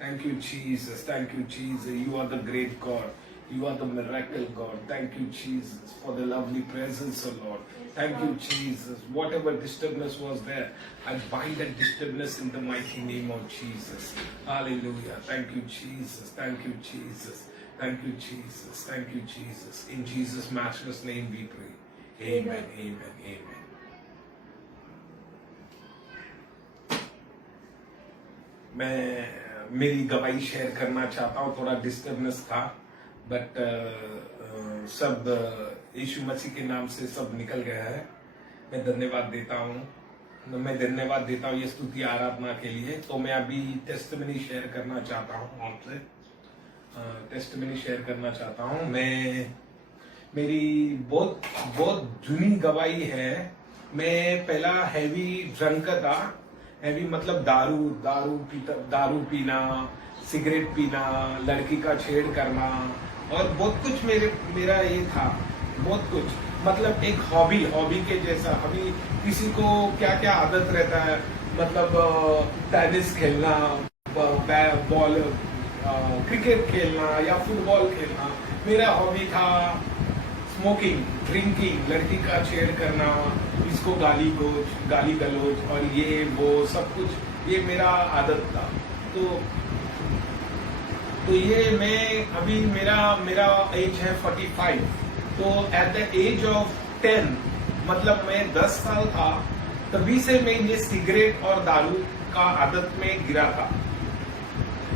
Thank you, Jesus. Thank you, Jesus. You are the great God. You are the miracle God. Thank you, Jesus, for the lovely presence, of Lord. Thank you, Jesus. Whatever disturbance was there, I bind that disturbance in the mighty name of Jesus. Hallelujah. Thank you, Jesus. Thank you, Jesus. Thank you, Jesus. Thank you, Jesus. In Jesus' matchless name we pray. Amen. Amen. Amen. मैं मेरी गवाही share करना चाहता हूँ. थोड़ा disturbance था, but सब यीशु मसीह के नाम से सब निकल गया है. मैं धन्यवाद देता हूँ ये स्तुति आराधना के लिए. तो मैं अभी टेस्टिमनी शेयर करना चाहता हूँ आपसे. टेस्टिमनी शेयर करना चाहता हूँ. मेरी बहुत जुनी गवाही है. मैं पहला हैवी ड्रंक था. हैवी मतलब दारू पीना, सिगरेट पीना, लड़की का छेड़ करना और बहुत कुछ मेरा ये था. बहुत कुछ मतलब एक हॉबी के जैसा. अभी किसी को क्या क्या आदत रहता है, मतलब टेनिस खेलना, बॉल, क्रिकेट खेलना या फुटबॉल खेलना. मेरा हॉबी था स्मोकिंग, ड्रिंकिंग, लड़की का छेड़ करना, इसको गाली गलौज और ये वो सब कुछ, ये मेरा आदत था. तो ये मैं अभी मेरा एज है 45. तो एट द एज ऑफ 10, मतलब मैं 10 साल था, तभी से मैं ये सिगरेट और दारू का आदत में गिरा था.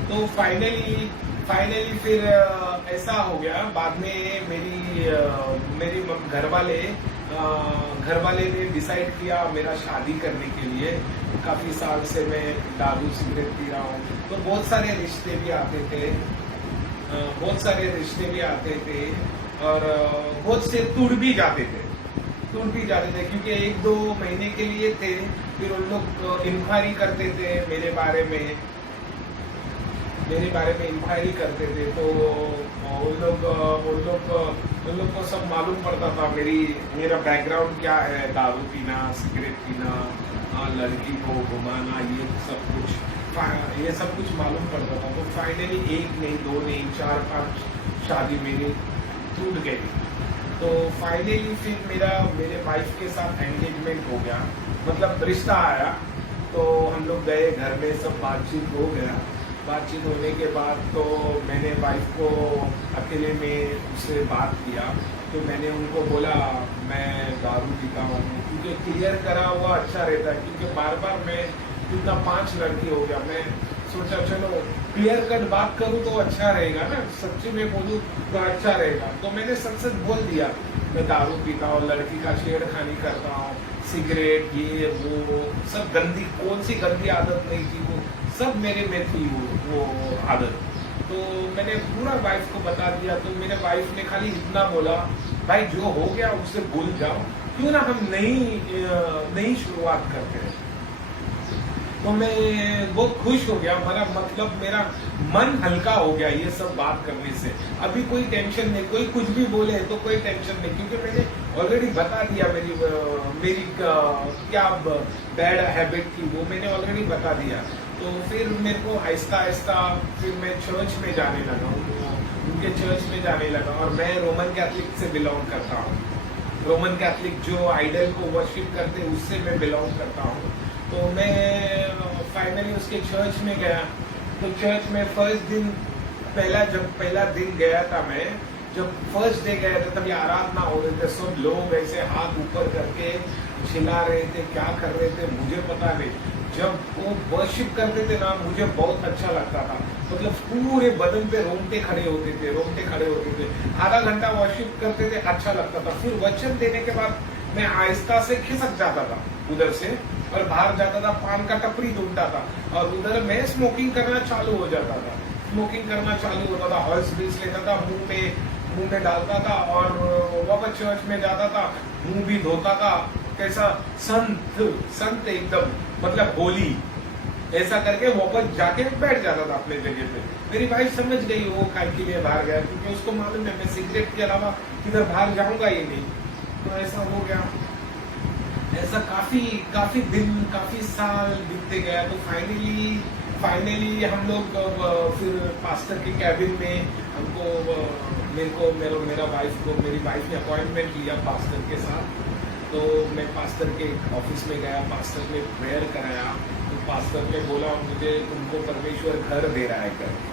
तो फाइनली फिर ऐसा हो गया. बाद में मेरी घर वाले ने डिसाइड किया मेरा शादी करने के लिए. काफी साल से मैं दारू सिगरेट पी रहा हूँ, तो बहुत सारे रिश्ते भी आते थे और बहुत से टूट भी जाते थे क्योंकि 1-2 महीने के लिए थे. फिर उन लोग इंक्वायरी करते थे मेरे बारे में इंक्वायरी करते थे. तो उन लोग को सब मालूम पड़ता था मेरा बैकग्राउंड क्या है. दारू पीना, सिगरेट पीना, लड़की को घुमाना, ये सब कुछ मालूम पड़ता था. तो फाइनली 1 नहीं, 2 नहीं, 4-5 शादी मेरी टूट गई. तो फाइनली फिर मेरे वाइफ के साथ एंगेजमेंट हो गया, मतलब रिश्ता आया. तो हम लोग गए घर में, सब बातचीत हो गया. बातचीत होने के बाद तो मैंने वाइफ को अकेले में उससे बात किया. तो मैंने उनको बोला मैं दारू पीता हूँ, क्योंकि क्लियर करा हुआ अच्छा रहता है. क्योंकि बार मैं कितना 5 लड़की हो गया. मैं सोचा चलो क्लियर कट बात करूँ तो अच्छा रहेगा ना, सच्ची में बोलूँ तो अच्छा रहेगा. तो मैंने सच बोल दिया मैं दारू पीता हूँ, लड़की का छेड़खानी करता हूँ, सिगरेट ये वो सब कौन सी गंदी आदत नहीं थी, वो सब मेरे में थी वो आदत. तो मैंने पूरा वाइफ को बता दिया. तो मेरे वाइफ ने खाली इतना बोला, भाई जो हो गया उससे भूल जाओ, क्यों ना हम नई शुरुआत करते हैं. तो मैं बहुत खुश हो गया. मेरा मन हल्का हो गया ये सब बात करने से. अभी कोई टेंशन नहीं, कोई कुछ भी बोले तो कोई टेंशन नहीं, क्योंकि मैंने ऑलरेडी बता दिया मेरी क्या बैड हैबिट थी, वो मैंने ऑलरेडी बता दिया. तो फिर मेरे को आहिस्ता फिर मैं चर्च में जाने लगा, उनके चर्च में जाने लगा. और मैं रोमन कैथलिक से बिलोंग करता हूँ. रोमन कैथलिक जो आइडल को वर्शिप करते हैं उससे मैं बिलोंग करता हूँ. तो मैं फाइनली उसके चर्च में गया. तो चर्च में जब पहला दिन गया था मैं, जब फर्स्ट डे गया था, तभी आराधना हो रहे थे. सब लोग ऐसे हाथ ऊपर करके चिल्ला रहे थे, क्या कर रहे थे मुझे पता नहीं. जब वो वर्शिप करते थे ना, मुझे बहुत अच्छा लगता था. मतलब पूरे बदन पे रोंगटे खड़े होते थे. आधा घंटा वर्शिप करते थे, अच्छा लगता था. फिर वचन देने के बाद मैं आहिस्ता से खिसक जाता था उधर से और बाहर जाता था. पान का टपरी ढूंढता था और उधर मैं स्मोकिंग करना चालू हो जाता था. हॉर्स ब्रीज लेता था, मुंह में डालता था और वापस चर्च में जाता था, मुंह भी धोता था. कैसा संत एकदम, मतलब होली, ऐसा करके वापस जाके बैठ जाता था अपने जगह पे. मेरी वाइफ समझ गई वो काय के लिए बाहर गया, क्योंकि उसको मालूम है मैं सिगरेट के अलावा किधर बाहर जाऊंगा ही नहीं. तो ऐसा हो गया. ऐसा काफी दिन, काफी साल बीतते गया. तो फाइनली फाइनली हम लोग फिर पास्टर के कैबिन में हमको मेरा वाइफ को मेरी वाइफ ने अपॉइंटमेंट लिया पास्टर के साथ। तो मैं पास्टर के ऑफिस में गया, पास्टर ने प्रेयर कराया। तो पास्टर ने बोला मुझे तुमको परमेश्वर घर दे रहा है करके,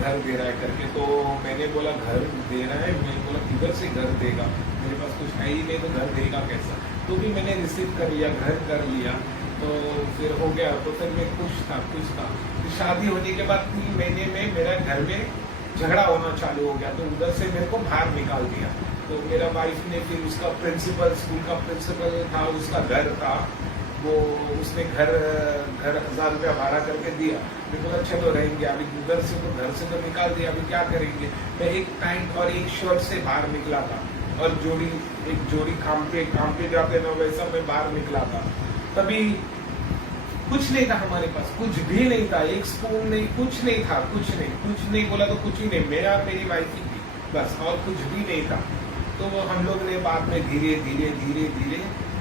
घर दे रहा है करके। तो मैंने बोला घर दे रहा है, मैंने बोला किधर से घर देगा, मेरे पास कुछ है ही नहीं तो घर देगा कैसा। तो भी मैंने रिसीव कर लिया, घर कर लिया। तो फिर हो गया, तो फिर मैं खुश था। फिर शादी होने के बाद 3 महीने में मेरा घर में झगड़ा होना चालू हो गया। तो उधर से मेरे को बाहर निकाल दिया। तो मेरा वाइफ ने फिर उसका प्रिंसिपल, स्कूल का प्रिंसिपल था, उसका घर था, वो उसने घर 1000 रुपया भाड़ा करके दिया। मैं बोला चलो रहेंगे, अभी उधर से तो घर से तो निकाल दिया, अभी क्या करेंगे। मैं एक पैंट और एक शर्ट से बाहर निकला था, और एक जोड़ी काम पे जाते ना वैसा मैं बाहर निकला था। तभी कुछ नहीं था हमारे पास, कुछ भी नहीं था, एक स्पून नहीं, कुछ नहीं था, कुछ नहीं बोला तो कुछ ही नहीं, मेरी वाइफ ही थी बस, और कुछ भी नहीं था। तो वो हम लोग ने बाद में धीरे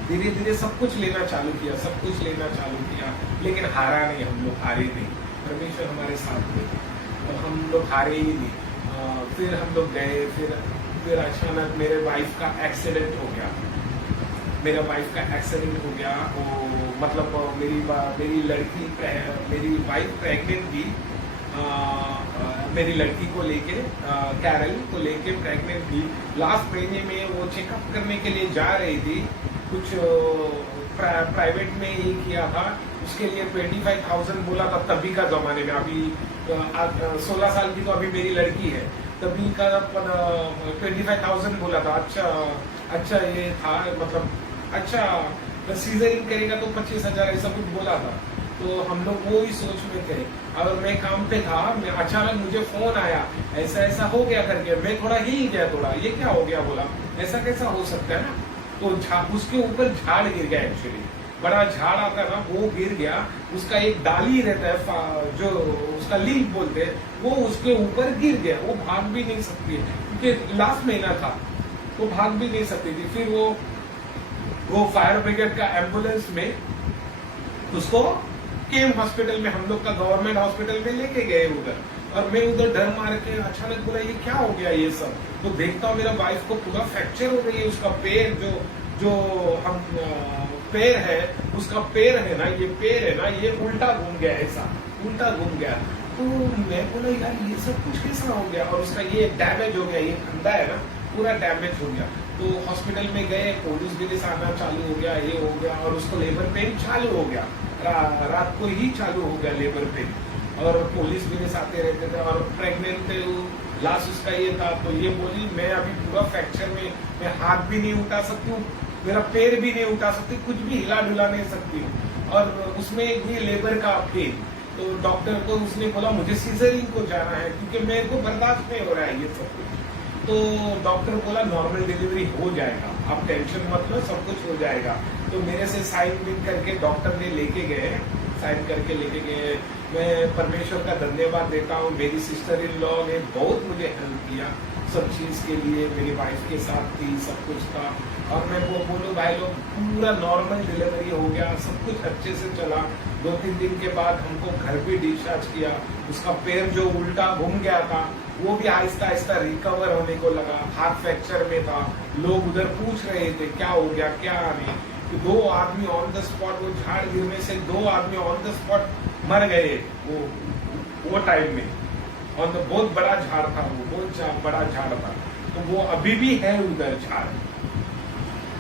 धीरे सब कुछ लेना चालू किया, लेकिन हारा नहीं, हम लोग हारे नहीं, परमेश्वर हमारे साथ में, तो हम लोग हारे ही नहीं। फिर हम लोग गए, फिर अचानक मेरे वाइफ का एक्सीडेंट हो गया। वो मतलब मेरी वाइफ प्रेग्नेंट थी, मेरी लड़की को लेके, कैरल को लेके प्रेग्नेंट थी। लास्ट महीने में वो चेकअप करने के लिए जा रही थी, कुछ प्राइवेट में ही किया था। उसके लिए 25,000 बोला था तभी का जमाने में, अभी 16 साल की तो अभी मेरी लड़की है, तभी का 25,000 बोला था। अच्छा ये था, मतलब अच्छा सीजरिंग करेगा तो 25,000 ऐसा कुछ बोला था। तो हम लोग वो ही सोच में थे, और मैं काम पे था, मैं अचानक मुझे फोन आया, ऐसा हो गया करके। मैं थोड़ा ही गया, थोड़ा ये क्या हो गया, बोला ऐसा कैसा हो सकता है ना। तो उसके ऊपर झाड़ गिर गया, एक्चुअली बड़ा झाड़ आता है ना, वो गिर गया। उसका एक डाली रहता है जो उसका लीफ बोलते हैं, वो उसके ऊपर गिर गया। वो भाग भी नहीं सकती है, क्योंकि लास्ट महीना था, वो भाग भी नहीं सकती थी। फिर वो फायर ब्रिगेड का एम्बुलेंस में उसको केम हॉस्पिटल में, हम लोग का गवर्नमेंट हॉस्पिटल में लेके गए उधर। और मैं उधर डर मार के अचानक बोला ये क्या हो गया ये सब। तो देखता हूँ मेरा वाइफ को पूरा फ्रैक्चर हो गई है, उसका पैर जो हम पैर है, उसका पैर है ना, ये पैर है ना, ये उल्टा घूम गया, ऐसा उल्टा घूम गया। तो मैं बोला यार ये सब कुछ कैसा हो गया, और उसका ये डैमेज हो गया, ये खंडा है ना पूरा डैमेज हो गया। तो हॉस्पिटल में गए, पुलिस बिलिस आना चालू हो गया, ये हो गया, और उसको लेबर पेन चालू हो गया, रात को ही चालू हो गया लेबर पेन, और पुलिस बिलिस आते रहते थे। और प्रेग्नेंट थे, लास्ट उसका ये था। तो ये बोली मैं अभी पूरा फ्रैक्चर में, मैं हाथ भी नहीं उठा सकती हूँ, मेरा पैर भी नहीं उठा सकती, कुछ भी हिला डुला नहीं सकती हूँ, और उसमें ये लेबर का पेन। तो डॉक्टर को उसने बोला मुझे सीजरिंग को जाना है, क्योंकि मेरे को बर्दाश्त नहीं हो रहा है ये सब कुछ। तो डॉक्टर बोला नॉर्मल डिलीवरी हो जाएगा, आप टेंशन मत लो, सब कुछ हो जाएगा। तो मेरे से साइन विन करके डॉक्टर ने लेके गए, साइन करके लेके गए। मैं परमेश्वर का धन्यवाद देता हूँ, मेरी सिस्टर इन लॉ ने बहुत मुझे हेल्प किया सब चीज़ के लिए, मेरी वाइफ के साथ थी, सब कुछ था। और मैं वो बोलूँ भाई लोग, पूरा नॉर्मल डिलीवरी हो गया, सब कुछ अच्छे से चला। 2-3 दिन के बाद हमको घर भी डिस्चार्ज किया। उसका पैर जो उल्टा घूम गया था, वो भी आहिस्ता आहिस्ता रिकवर होने को लगा। हाथ फ्रैक्चर में था, लोग उधर पूछ रहे थे क्या हो गया क्या नहीं। तो 2 आदमी ऑन द स्पॉट, वो झाड़ गिरने से 2 आदमी ऑन द स्पॉट मर गए वो टाइम में। और तो बहुत बड़ा झाड़ था, वो बहुत बड़ा झाड़ था। तो वो अभी भी है उधर झाड़।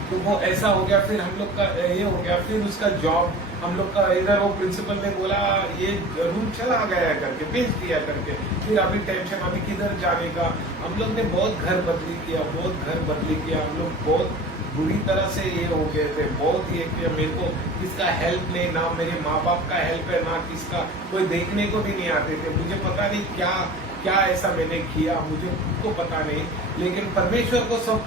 तो वो ऐसा हो गया। फिर हम लोग का ये हो गया, फिर उसका जॉब हम लोग का इधर, वो प्रिंसिपल ने बोला ये रूम चला गया करके, बेच दिया करके। फिर अभी टेंशन, अभी किधर जाने का। हम लोग ने बहुत घर बदली किया, हम लोग बहुत बुरी तरह से ये हो गए थे, बहुत ये किया। मेरे को किसका हेल्प नहीं, ना मेरे माँ बाप का हेल्प है, ना किसका, कोई देखने को भी नहीं आते थे। मुझे पता नहीं क्या ऐसा मैंने किया, मुझे को पता नहीं, लेकिन परमेश्वर को सब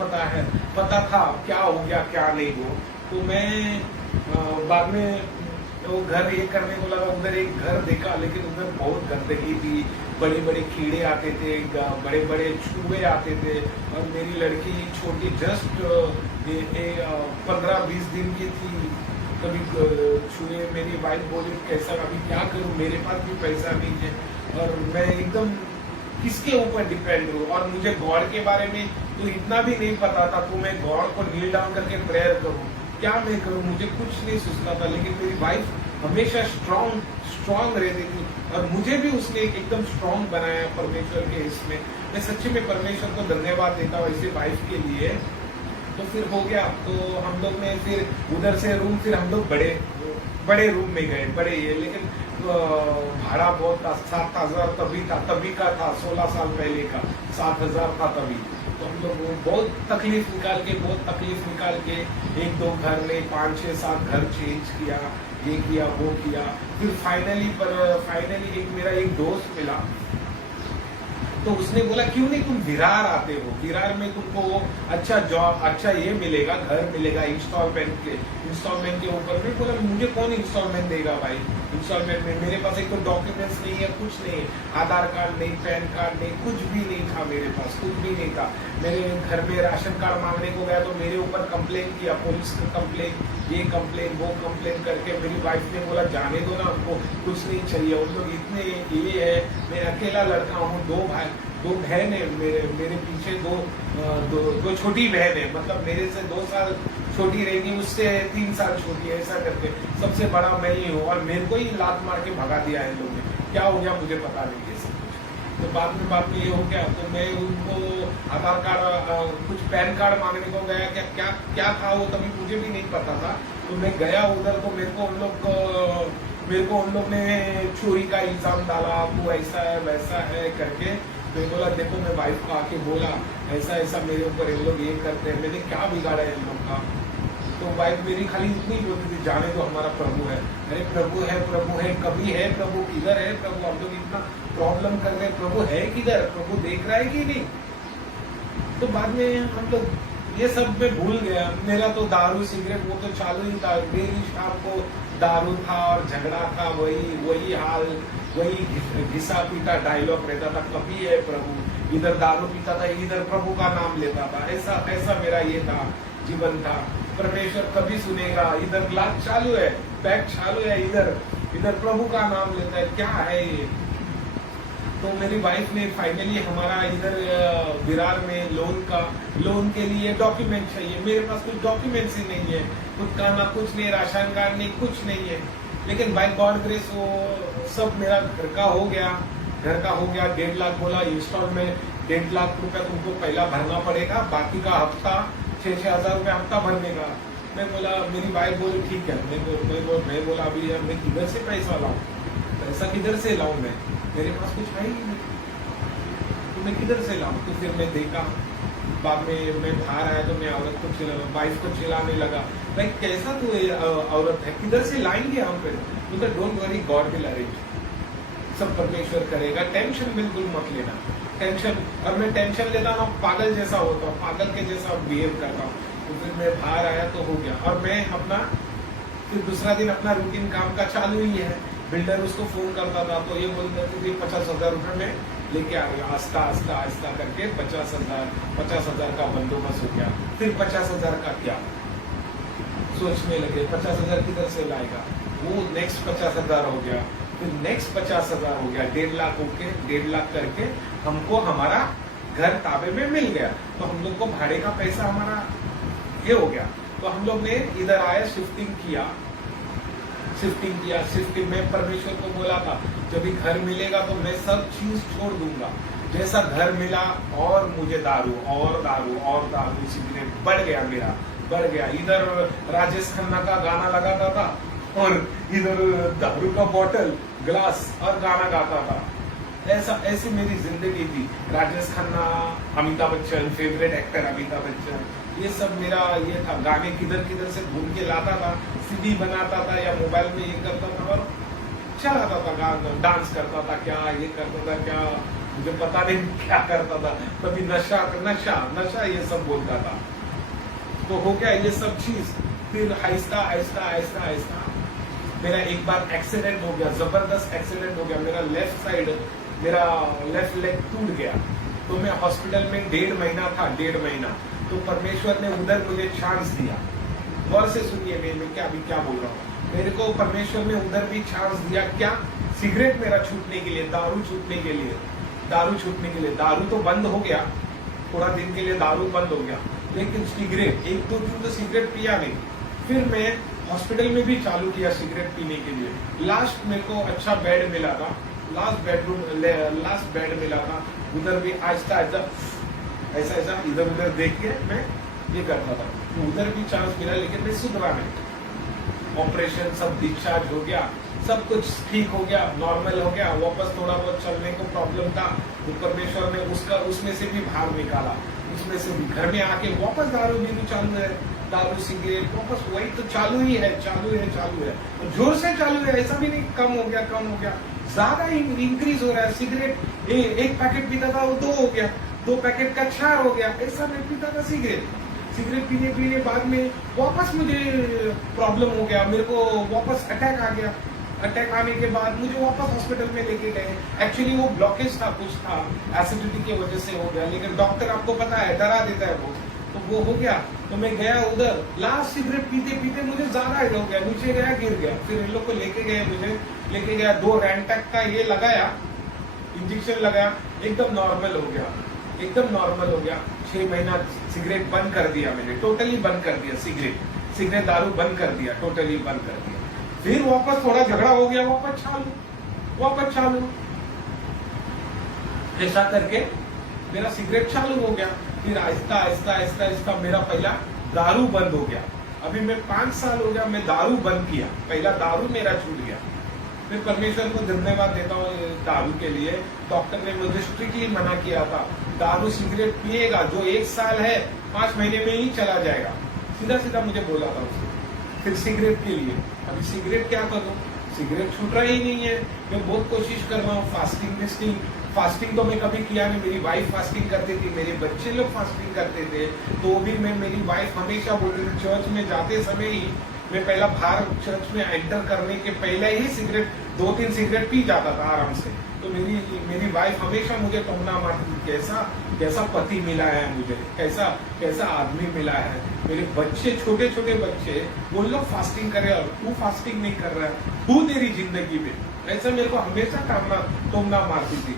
पता था क्या हो गया क्या नहीं हो। तो मैं बाद में वो घर ये करने को लगा, उधर एक घर देखा, लेकिन उधर बहुत गंदगी थी, बड़े बड़े कीड़े आते थे, बड़े बड़े चूहे आते थे। और मेरी लड़की छोटी जस्ट 15-20 दिन की थी, कभी छुए। मेरी वाइफ बोली कैसा, अभी क्या करूं, मेरे पास भी पैसा नहीं है और मैं एकदम किसके ऊपर डिपेंड हूँ। और मुझे गॉड के बारे में तो इतना भी नहीं पता था, तो मैं गॉड को नील डाउन करके प्रेयर करूँ, क्या मैं करूँ, मुझे कुछ नहीं सोचता था। लेकिन मेरी वाइफ हमेशा स्ट्रांग रहती थी और मुझे भी उसने एकदम स्ट्रांग बनाया परमेश्वर के इसमें। मैं सच्ची में परमेश्वर को धन्यवाद देता हूँ ऐसे वाइफ के लिए। तो फिर हो गया, तो हम लोग ने फिर उधर से रूम, फिर हम लोग बड़े रूम में गए, बड़े ये, लेकिन भाड़ा बहुत था, 7,000 तभी का था, 16 साल पहले का 7,000 था तभी। तो हम लोग बहुत तकलीफ निकाल के 1-2 घर ले, 5-6-7 घर चेंज किया, ये किया वो किया। फिर फाइनली मेरा एक दोस्त मिला, तो उसने बोला क्यों नहीं तुम विरार आते हो, विरार में तुमको अच्छा जॉब, अच्छा ये मिलेगा, घर मिलेगा इंस्टॉलमेंट के ऊपर में। बोला मुझे कौन इंस्टॉलमेंट देगा भाई, इंस्टॉलमेंट में मेरे पास एक तो डॉक्यूमेंट्स नहीं है, कुछ नहीं, आधार कार्ड नहीं, पैन कार्ड नहीं, कुछ भी नहीं था मेरे पास, कुछ भी नहीं था। मेरे घर में राशन कार्ड मांगने को गया तो मेरे ऊपर कंप्लेन किया, पुलिस की कंप्लेन, ये कंप्लेन वो कंप्लेन करके मेरी वाइफ ने बोला जाने दो ना, हमको कुछ नहीं चाहिए, उन लोग इतने ये है। मैं अकेला लड़का हूँ, 2 बहन है मेरे पीछे, दो छोटी बहन है, मतलब मेरे से 2 साल छोटी रहेगी, उससे 3 साल छोटी है, ऐसा करके सबसे बड़ा मैं ही हूँ। और मेरे को ही लात मार के भगा दिया है इन लोगों ने, क्या हो गया मुझे पता नहीं है सब कुछ। तो बाद में ये हो गया, तो मैं उनको आधार कार्ड, कुछ पैन कार्ड मांगने को गया, क्या था वो तभी मुझे भी नहीं पता था। तो मैं गया उधर, तो मेरे को उन लोग ने चोरी का इल्जाम डाला, तू ऐसा है वैसा है करके। तो बोला देखो, मैं वाइफ को आके बोला ऐसा मेरे ऊपर इन लोग ये करते हैं, मैंने क्या बिगाड़ा है इन लोग का। तो वाइफ मेरी खाली इतनी बोलती थी जाने तो हमारा प्रभु है, अरे प्रभु है, कभी है प्रभु, किधर है प्रभु, हम लोग इतना प्रॉब्लम कर रहे हैं, प्रभु है किधर, प्रभु देख रहा है कि नहीं। तो बाद में हम लोग ये सब में भूल गया। मेरा तो दारू सिगरेट वो तो चालू ही था, डेली शाम को दारू था और झगड़ा था, वही हाल, वही घिसा पीटा डायलॉग रहता था, कभी है प्रभु, इधर दारू पीता था, इधर प्रभु का नाम लेता था, ऐसा मेरा ये था, जीवन था। परमेश्वर कभी सुनेगा, इधर ग्लास चालू है, बैग चालू है, इधर प्रभु का नाम लेता है, क्या है ये। तो मेरी वाइफ ने फाइनली हमारा इधर विरार में लोन के लिए डॉक्यूमेंट चाहिए। मेरे पास कुछ डॉक्यूमेंट्स ही नहीं है, खुद का ना कुछ नहीं, राशन कार्ड नहीं, कुछ नहीं है। लेकिन बाय गॉड ग्रेस वो सब मेरा घर का हो गया। 1.5 लाख बोला इंस्टॉलमेंट, 1.5 लाख रुपया तुमको पहला भरना पड़ेगा, बाकी का हफ्ता 6-6 हज़ार रुपया हफ्ता भरने का। मैं बोला, मेरी वाइफ बोली ठीक है। मैं बोला अभी मैं किधर से पैसा लाऊं, पैसा किधर से लाऊं, मैं मेरे पास कुछ है ही नहीं, तो मैं किधर से लाऊं। तो फिर मैं देखा, बाद में मैं बाहर आया तो मैं वाइफ को चिल्लाने लगा, भाई कैसा तू औरत है, किधर से लाएंगे हम फिर। तो don't worry, God will arrange, सब परमेश्वर करेगा, टेंशन बिल्कुल मत लेना। टेंशन, और मैं टेंशन लेता ना पागल जैसा होता हूँ, पागल के जैसा बिहेव करता हूँ। तो फिर मैं बाहर आया तो हो गया। और मैं फिर दूसरा दिन अपना रूटीन काम का चालू ही है। बिल्डर उसको फोन करता था तो ये बोलते थे 50,000 रुपये में लेके आ गया, आस्ता करके 50,000 का बंदोबस्त हो गया। फिर 50,000 का क्या सोचने लगे, 50,000 किधर से लाएगा, वो नेक्स्ट 50,000 हो गया, फिर नेक्स्ट 50,000 हो गया, 1.5 लाख होके 1.5 लाख करके हमको हमारा घर ताबे में मिल गया। तो हम लोग को भाड़े का पैसा हमारा ये हो गया। तो हम लोग ने इधर आए, शिफ्टिंग में परमेश्वर को बोला था जब भी घर मिलेगा तो मैं सब चीज छोड़ दूंगा। जैसा घर मिला और मुझे दारू सिगरेट बढ़ गया। इधर राजेश खन्ना का गाना लगाता था और इधर दारू का बोतल ग्लास और गाना गाता था। ऐसी मेरी जिंदगी थी। राजेश खन्ना, अमिताभ बच्चन, फेवरेट एक्टर अमिताभ बच्चन, ये सब मेरा ये था। गाने किधर से घूम के लाता था, सीडी बनाता था या मोबाइल में ये करता था और चलाता था, गाना डांस करता था, क्या ये करता था, क्या मुझे पता नहीं क्या करता था। कभी नशा ये सब बोलता था। तो हो गया ये सब चीज। फिर आहिस्ता मेरा एक बार एक्सीडेंट हो गया, जबरदस्त एक्सीडेंट हो गया। मेरा लेफ्ट लेग टूट गया। तो मैं हॉस्पिटल में 1.5 महीना था। तो परमेश्वर ने उधर मुझे चांस दिया। गौर से सुनिए मैं क्या बोल रहा हूँ। मेरे को परमेश्वर ने उधर भी चांस दिया, क्या? सिगरेट मेरा छूटने के लिए, दारू छूटने के लिए, दारू तो बंद हो गया, थोड़ा दिन के लिए दारू बंद हो गया, लेकिन सिगरेट 1-2 दिन तो सिगरेट पिया नहीं। फिर मैं हॉस्पिटल में भी चालू किया सिगरेट पीने के लिए। लास्ट मेरे को अच्छा बेड मिला था, लास्ट बेड मिला था, उधर भी आहिस्ता ऐसा इधर उधर देख के मैं ये करता था, उधर भी चांस मिला, लेकिन मैं सुधरा नहीं। ऑपरेशन सब डिस्चार्ज हो गया, सब कुछ ठीक हो गया, नॉर्मल हो गया, वापस थोड़ा बहुत चलने को प्रॉब्लम था, तो परमेश्वर ने उसमें से भी बाहर निकाला, उसमें से भी घर में आके वापस दारू भी चालू है, दारू सिगरेट वापस वही तो चालू है, तो जोर से चालू है, ऐसा भी नहीं कम हो गया, ज्यादा इंक्रीज हो रहा है। सिगरेट एक पैकेट पीता था वो 2 हो गया, 2 पैकेट का 4 हो गया, ऐसा मैं पीता था सिगरेट पीने बाद में वापस मुझे प्रॉब्लम हो गया, मेरे को वापस अटैक आ गया। अटैक आने के बाद मुझे वापस हॉस्पिटल में लेके गए। एक्चुअली वो ब्लॉकेज था, कुछ था, एसिडिटी की वजह से हो गया, लेकिन डॉक्टर आपको पता है डरा देता है वो, तो वो हो गया। तो मैं गया उधर, लास्ट सिगरेट पीते मुझे ज्यादा हो गया, नीचे गया, गिर गया। फिर इन लोग को लेके गया 2 रैंटैक का ये लगाया, इंजेक्शन लगाया, एकदम नॉर्मल हो गया। 6 महीना सिगरेट बंद कर दिया मैंने, टोटली बंद कर दिया, सिगरेट दारू बंद कर दिया, टोटली बंद कर दिया। फिर वापस थोड़ा झगड़ा हो गया, वापस चालू, ऐसा करके मेरा सिगरेट चालू हो गया। फिर आहिस्ता मेरा पहला दारू बंद हो गया। अभी मैं 5 साल हो गया मैं दारू बंद किया, पहला दारू मेरा छूट गया। फिर परमेश्वर को धन्यवाद देता हूँ दारू के लिए। डॉक्टर ने मुझे स्ट्रिक्टली मना किया था, दारू सिगरेट पिएगा जो 1 साल है 5 महीने में ही चला जाएगा, सीधा मुझे बोला था उसने। फिर सिगरेट के लिए, अभी सिगरेट क्या करूं, सिगरेट छूट रहा ही नहीं है। मैं बहुत कोशिश कर रहा हूँ, फास्टिंग तो मैं कभी किया नहीं। मेरी वाइफ फास्टिंग करती थी, मेरे बच्चे लोग फास्टिंग करते थे, तो भी मेरी वाइफ हमेशा बोलती थी, चर्च में जाते समय ही मैं पहला बाहर चर्च में एंटर करने के पहले ही 2-3 सिगरेट पी जाता था आराम से। तो मेरी वाइफ हमेशा मुझे टोकना मारती थी, कैसा पति मिला है मुझे, कैसा आदमी मिला है। मेरे बच्चे, छोटे बच्चे, वो लोग फास्टिंग करे और तू फास्टिंग नहीं कर रहा है, तू तेरी जिंदगी में, ऐसा मेरे को हमेशा टोकना मारती थी।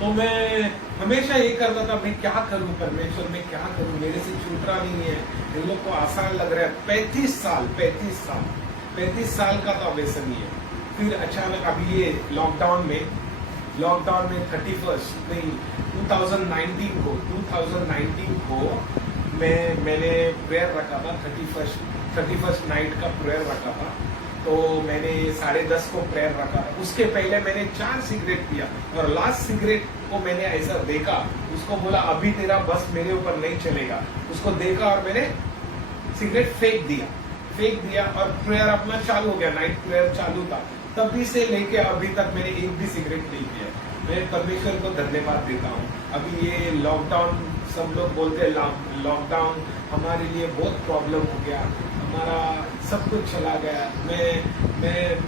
तो मैं हमेशा ये करता था, मैं क्या करूं परमेश्वर, मैं क्या करूं, मेरे से छूट रहा नहीं है। इन लोग को आसान लग रहा है। 35 साल का तो व्यसन ही है। फिर अचानक अभी ये लॉकडाउन में 2019 को मैंने प्रेयर रखा था, 31st नाइट का प्रेयर रखा था। तो मैंने 10:30 को प्रेयर रखा था। उसके पहले मैंने 4 सिगरेट पिया, और लास्ट सिगरेट को मैंने ऐसा देखा, उसको बोला अभी तेरा बस मेरे ऊपर नहीं चलेगा, उसको देखा और मैंने सिगरेट फेंक दिया और प्रेयर अपना चालू हो गया। नाइट प्रेयर चालू था, तभी से लेके अभी तक मैंने एक भी सिगरेट नहीं पिया। मैं परमेश्वर को धन्यवाद देता हूँ। अभी ये लॉकडाउन, सब लोग बोलते हैं लॉकडाउन हमारे लिए बहुत प्रॉब्लम हो गया, हमारा सब कुछ चला गया।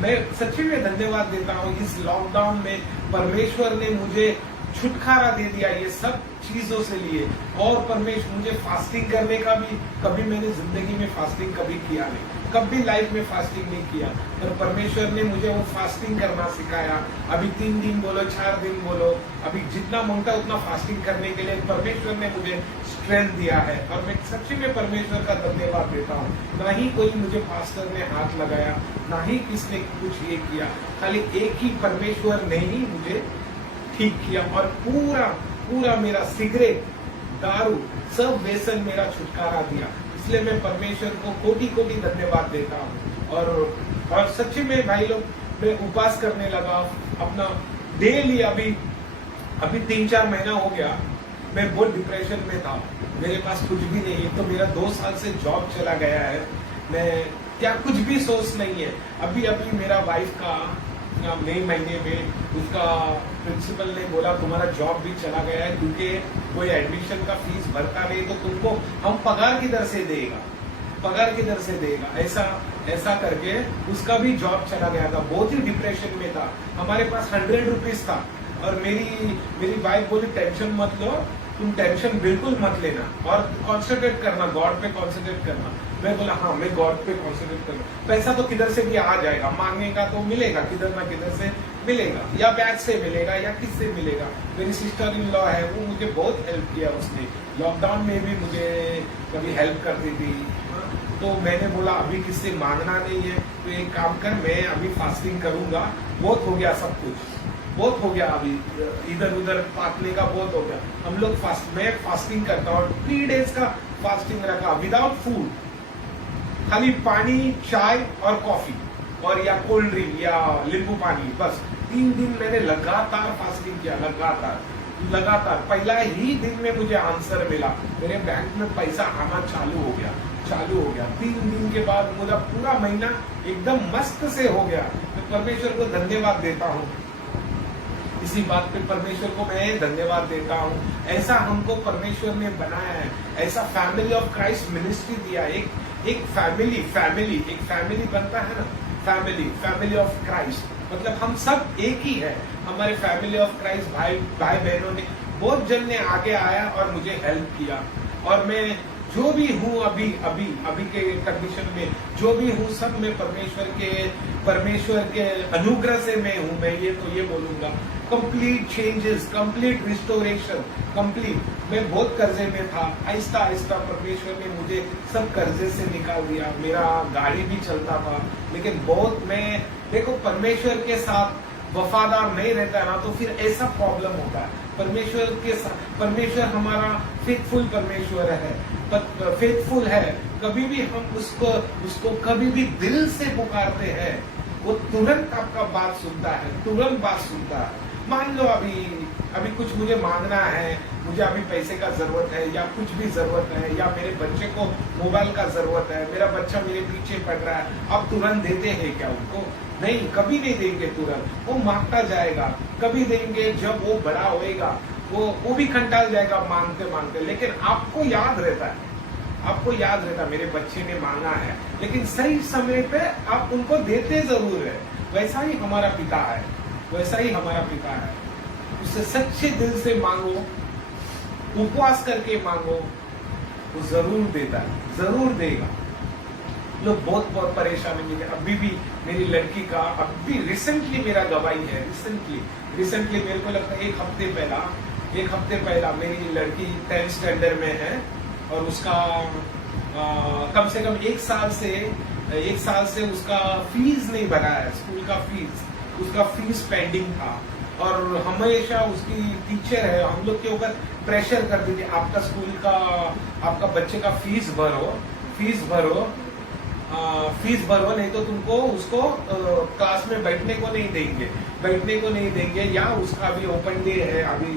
मैं सच्ची में धन्यवाद देता हूँ। इस लॉकडाउन में परमेश्वर ने मुझे छुटकारा दे दिया ये सब चीजों से लिए। और परमेश्वर मुझे फास्टिंग करने का भी, कभी मैंने जिंदगी में फास्टिंग कभी किया नहीं, कभी लाइफ में फास्टिंग नहीं किया, पर परमेश्वर ने मुझे वो फास्टिंग करना सिखाया। अभी 3 दिन बोलो, 4 दिन बोलो, अभी जितना मांगता उतना फास्टिंग करने के लिए परमेश्वर ने मुझे स्ट्रेंथ दिया है। और मैं सच्ची में परमेश्वर का धन्यवाद देता हूँ। ना ही कोई मुझे पास्टर ने हाथ लगाया, ना ही किसने कुछ ये किया, खाली एक ही परमेश्वर ने ही मुझे ठीक किया और पूरा मेरा सिगरेट, दारू, सब व्यसन मेरा छुटकारा दिया। इसलिए मैं परमेश्वर को कोटि धन्यवाद देता हूँ। और सच्ची में भाई लोग, मैं उपवास करने लगा अपना डेली। अभी 3-4 महीना हो गया, मैं बहुत डिप्रेशन में था, मेरे पास कुछ भी नहीं है। तो मेरा 2 साल से जॉब चला गया है, मैं क्या कुछ भी सोर्स नहीं है। अभी मेरा वाइफ का मई महीने में उसका प्रिंसिपल ने बोला तुम्हारा जॉब भी चला गया है, क्योंकि कोई एडमिशन का फीस भरता नहीं, तो तुमको हम पगार किधर से देगा, ऐसा करके उसका भी जॉब चला गया था। बहुत ही डिप्रेशन में था। हमारे पास 100 रुपीज था, और मेरी वाइफ बोली टेंशन मत लो, तुम टेंशन बिल्कुल मत लेना और कॉन्सेंट्रेट करना, गॉड पे कॉन्सेंट्रेट करना। मैं बोला हाँ, मैं गॉड पे कॉन्सेंट्रेट करूँ। पैसा तो किधर से भी आ जाएगा, मांगेगा तो मिलेगा, किधर ना किधर से मिलेगा, या बैच से मिलेगा या किससे मिलेगा। मेरी सिस्टर इन लॉ है, वो मुझे बहुत हेल्प किया, उसने लॉकडाउन में भी मुझे कभी हेल्प करती थी। तो मैंने बोला अभी किससे मांगना नहीं है, तो एक काम कर, मैं अभी फास्टिंग करूंगा, बहुत हो गया सब कुछ, बहुत हो गया, अभी इधर उधर पाटने का बहुत हो गया। हम लोग मैं फास्टिंग करता हूँ, 3 डेज का फास्टिंग रखा, विदाउट फूड, खाली पानी, चाय और कॉफी और या कोल्ड ड्रिंक या नींबू पानी, बस 3 दिन मैंने लगातार फास्टिंग किया, लगातार। पहला ही दिन में मुझे आंसर मिला, मेरे बैंक में पैसा आना चालू हो गया। 3 दिन के बाद मुझे पूरा महीना एकदम मस्त से हो गया। मैं परमेश्वर को धन्यवाद देता हूँ, इसी बात पे परमेश्वर को मैं धन्यवाद देता हूँ। ऐसा हमको परमेश्वर ने बनाया है, ऐसा फैमिली ऑफ क्राइस्ट मिनिस्ट्री दिया। एक फैमिली बनता है ना, फैमिली ऑफ क्राइस्ट, मतलब हम सब एक ही है। हमारे फैमिली ऑफ क्राइस्ट भाई बहनों ने, बहुत जन ने आगे आया और मुझे हेल्प किया। और मैं जो भी हूँ अभी के कंडीशन में जो भी हूँ, सब मैं परमेश्वर के अनुग्रह से मैं हूँ। मैं ये बोलूंगा, complete changes, complete restoration, complete. मैं बहुत कर्जे में था, आहिस्ता परमेश्वर ने मुझे सब कर्जे से निकाल दिया। मेरा गाड़ी भी चलता था, लेकिन बहुत, मैं देखो परमेश्वर के साथ वफादार नहीं रहता ना, तो फिर ऐसा प्रॉब्लम होता है। परमेश्वर हमारा फेथफुल परमेश्वर है, फेथफुल है। कभी भी हम उसको कभी भी दिल से पुकारते हैं, वो तुरंत आपका बात सुनता है, मान लो अभी कुछ मुझे मांगना है, मुझे अभी पैसे का जरूरत है या कुछ भी जरूरत है, या मेरे बच्चे को मोबाइल का जरूरत है, मेरा बच्चा मेरे पीछे पड़ रहा है, आप तुरंत देते हैं क्या उनको? नहीं, कभी नहीं देंगे तुरंत, वो मांगता जाएगा। कभी देंगे जब वो बड़ा होएगा, वो भी कंटाल जाएगा मांगते, लेकिन आपको याद रहता मेरे बच्चे ने मांगा है, लेकिन सही समय पे आप उनको देते जरूर है। वैसा ही हमारा पिता है, उससे सच्चे दिल से मांगो, उपवास करके मांगो, वो जरूर देता है, जरूर देगा। लोग बहुत परेशानी में, अभी भी मेरी लड़की का अभी रिसेंटली मेरा गवाही है, रिसेंटली मेरे को लगता है एक हफ्ते पहला मेरी लड़की 10th स्टैंडर्ड में है, और उसका कम से कम एक साल से उसका फीस नहीं भरा है, स्कूल का फीस, उसका फीस पेंडिंग था। और हमेशा उसकी टीचर है, हम लोग के ऊपर प्रेशर करती थी, आपका बच्चे का फीस भरो, नहीं तो तुमको उसको क्लास में बैठने को नहीं देंगे, या उसका अभी ओपन डे है, अभी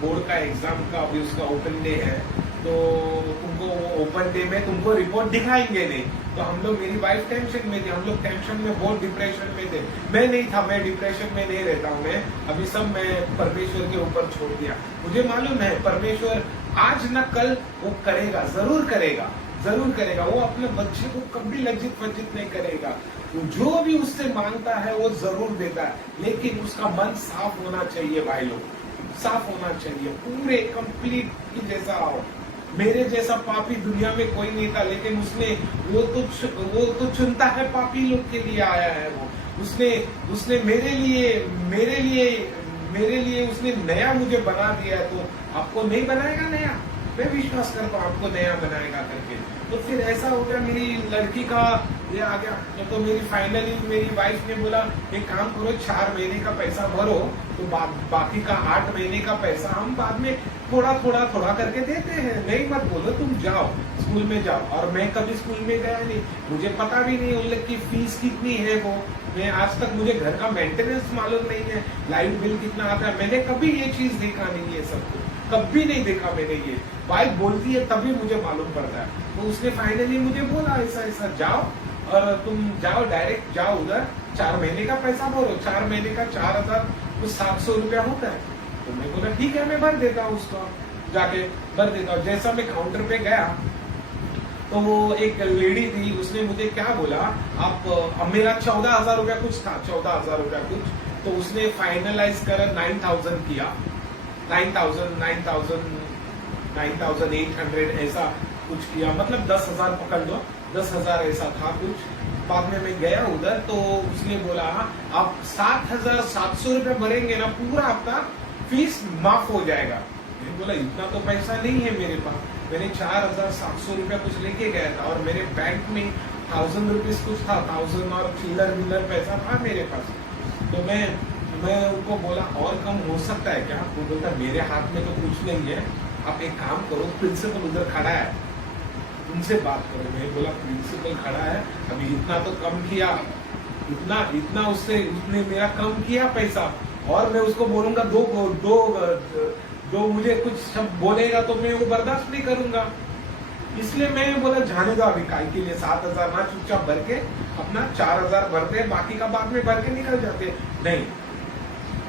बोर्ड का एग्जाम का अभी उसका ओपन डे है, तो तुमको ओपन डे में तुमको रिपोर्ट दिखाएंगे नहीं। तो हम लोग, मेरी वाइफ टेंशन में थी, हम लोग टेंशन में, बहुत डिप्रेशन में थे। मैं नहीं था, मैं डिप्रेशन में नहीं रहता हूँ, मैं अभी सब मैं परमेश्वर के ऊपर छोड़ दिया। मुझे मालूम है परमेश्वर आज न कल वो करेगा, जरूर करेगा। वो अपने बच्चे को कभी लज्जित नहीं करेगा। जो भी उससे मांगता है वो जरूर देता है, लेकिन उसका मन साफ होना चाहिए भाई लोग, साफ होना चाहिए, पूरे कंप्लीट जैसा हो। मेरे जैसा पापी दुनिया में कोई नहीं था, लेकिन वो तो चुनता है, पापी लोग के लिए आया है वो। उसने मेरे लिए उसने नया मुझे बना दिया है, तो आपको नहीं बनाएगा नया? मैं विश्वास करता हूँ आपको नया बनाएगा करके। तो फिर ऐसा हो गया, मेरी लड़की का ये आ गया, तो फाइनली मेरी वाइफ ने बोला एक काम करो, 4 महीने का पैसा भरो, तो बाकी का 8 महीने का पैसा हम बाद में थोड़ा करके देते हैं। नहीं मत बोलो, तुम जाओ स्कूल में जाओ। और मैं कभी स्कूल में गया नहीं, मुझे पता भी नहीं उन लोग की फीस कितनी है वो। मैं आज तक, मुझे घर का मेंटेनेंस मालूम नहीं है, लाइट बिल कितना आता है, मैंने कभी ये चीज देखा नहीं है, सबको कभी नहीं देखा मैंने। ये वाइफ बोलती है तभी मुझे मालूम पड़ता है। तो उसने फाइनली मुझे बोला ऐसा जाओ, और तुम जाओ, डायरेक्ट जाओ उधर, 4 महीने का पैसा भरो, 4 महीने का 4,700 रुपया होता है। तो मैं बोला ठीक है, मैं भर देता हूँ, उसका जाके भर देता हूँ। जैसा मैं काउंटर पे गया, तो वो एक लेडी थी, उसने मुझे क्या बोला, अब मेरा 14,000 रुपया कुछ था, 14,000 रुपया कुछ, तो उसने फाइनलाइज कर 9,000 किया, 9,000 9,800 ऐसा कुछ किया, मतलब 10,000 पकड़ लो, 10,000 ऐसा था कुछ। बाद में मैं गया उधर तो उसने बोला आप 7,700 रुपये भरेंगे ना, पूरा आपका फीस माफ हो जाएगा। मैंने बोला इतना तो पैसा नहीं है मेरे पास। मैंने 4,700 रुपया कुछ लेके गया था और मेरे बैंक में 1,000 रुपीज कुछ था, 1,000 और चिल्लर पैसा था मेरे पास। तो मैं उनको बोला और कम हो सकता है क्या? वो बोलता मेरे हाथ में तो कुछ नहीं है, आप एक काम करो, प्रिंसिपल उधर खड़ा है, उनसे बात करो। मैं बोला प्रिंसिपल खड़ा है, अभी इतना तो कम किया, इतना उसने मेरा कम किया पैसा, और मैं उसको बोलूंगा दो मुझे कुछ शब्द बोलेगा तो मैं वो बर्दाश्त नहीं करूंगा। इसलिए मैं बोला जाने दो अभी, काय के लिए 7,000 ना, चुपचाप भर के अपना 4,000 भरते, बाकी का बाद में भर के निकल जाते। नहीं,